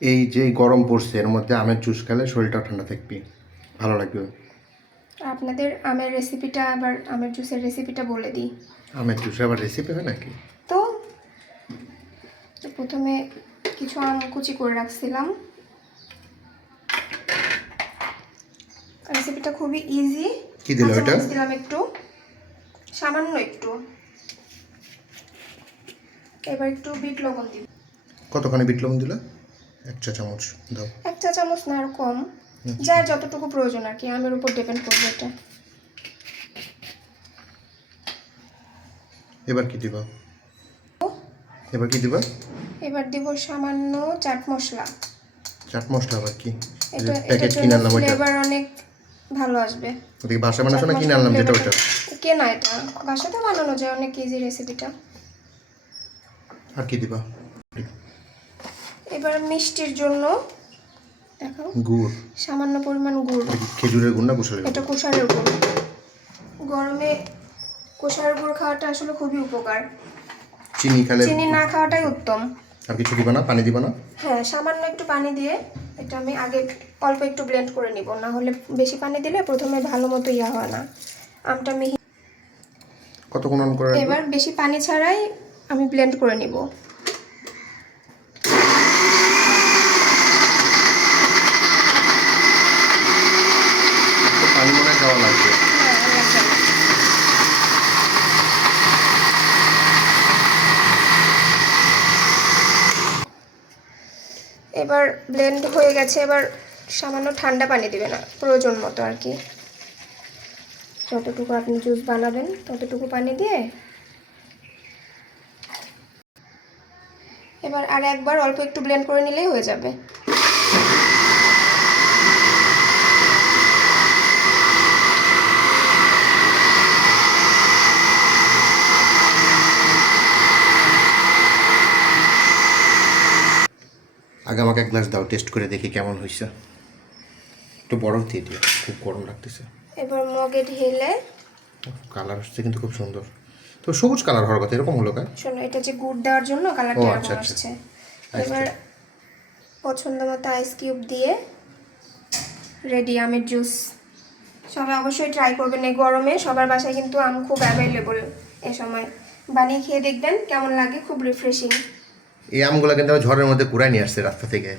এই যে গরম পড়ছে এর মধ্যে আমের জুস খেলে শরীরটা ঠান্ডা থাকবে, ভালো লাগবে। আপনাদের আমের রেসিপিটা আবার আমের জুসের রেসিপিটা বলে দিই। আমের জুসের আবার রেসিপি হয় নাকি? তো প্রথমে কিছু আম কুচি করে রাখছিলাম। রেসিপিটা খুবই ইজি। কি দিল এটা? দিলাম একটু, সামান্য একটু। এবার একটু বিট লবণ দিব। কতখানি বিট লবণ দিল? 1 চা চামচ দাও। 1 চা চামচ না, আর কম, যার যতটুকু প্রয়োজন আর কি, আমের উপর ডিপেন্ড করবে এটা। এবার কি দিবা? এবার কি দিবা? এবার দিব সামান্য চাট মশলা। চাট মশলা আবার কি? এটা প্যাকেট কিনে আনলাম ওইটা? ফ্লেভার অনেক ভালো আসবে। ওটা কি বাসা বানাছো না কিনে আনলাম যেটা ওটা? কেনা, এটা বাসাতে বানানো যায়, অনেক ইজি রেসিপিটা। আর কি দিবা? এবার মিষ্টির জন্য দেখাও, গুড়। সামান্য পরিমাণ গুড়। খেজুরের গুড় না কুশালের? এটা কুশারের গুড়। গরমে কুশারের গুড় খাওয়াটা আসলে খুবই উপকার। চিনি খেলে? চিনি না খাওয়াটাই উত্তম। আর কিছু দিবা না? পানি দিবা না? হ্যাঁ, সামান্য একটু পানি দিয়ে এটা আমি আগে অল্প একটু ব্লেন্ড করে নিব, না হলে বেশি পানি দিলে প্রথমে ভালো মতো হয় না আমটা মিহি। কতক্ষণ অন করে? এবার বেশি পানি ছাড়াই আমি ব্লেন্ড করে নিব। পানি মনে খাওয়া লাগবে। এবার ব্লেন্ড হয়ে গেছে। এবার সামান্য ঠান্ডা পানি দিবে না, প্রয়োজন মতো আর কি, যতটুকু আপনি জুস বানাবেন ততটুকু পানি দিয়ে এবার আর একবার অল্প একটু ব্লেন্ড করে নিলেই হয়ে যাবে। আগে আমাকে 1 গ্লাস দাও, টেস্ট করে দেখি কেমন হয়েছে। একটু বরফ দিয়ে দিও, খুব গরম লাগতেছে। এবার মগে ঢেলে। কালার হচ্ছে কিন্তু খুব সুন্দর। তো সবুজ কালার হওয়ার কথা, এরকম হলো কেন? শোনো, এটা যে গুড় দেওয়ার জন্য কালারটা এরকম আচ্ছা। আসছে। এবার পছন্দ মতো আইস কিউব দিয়ে রেডি আমের জুস। সবাই অবশ্যই ট্রাই করবেন এই গরমে। সবার বাসায় কিন্তু আম খুব অ্যাভেলেবল, এ সময় বানিয়ে খেয়ে দেখবেন কেমন লাগে, খুব রিফ্রেশিং। এই আমগুলো কিন্তু ঝড়ের মধ্যে কুড়ায় নিয়ে আসছে রাস্তা থেকে।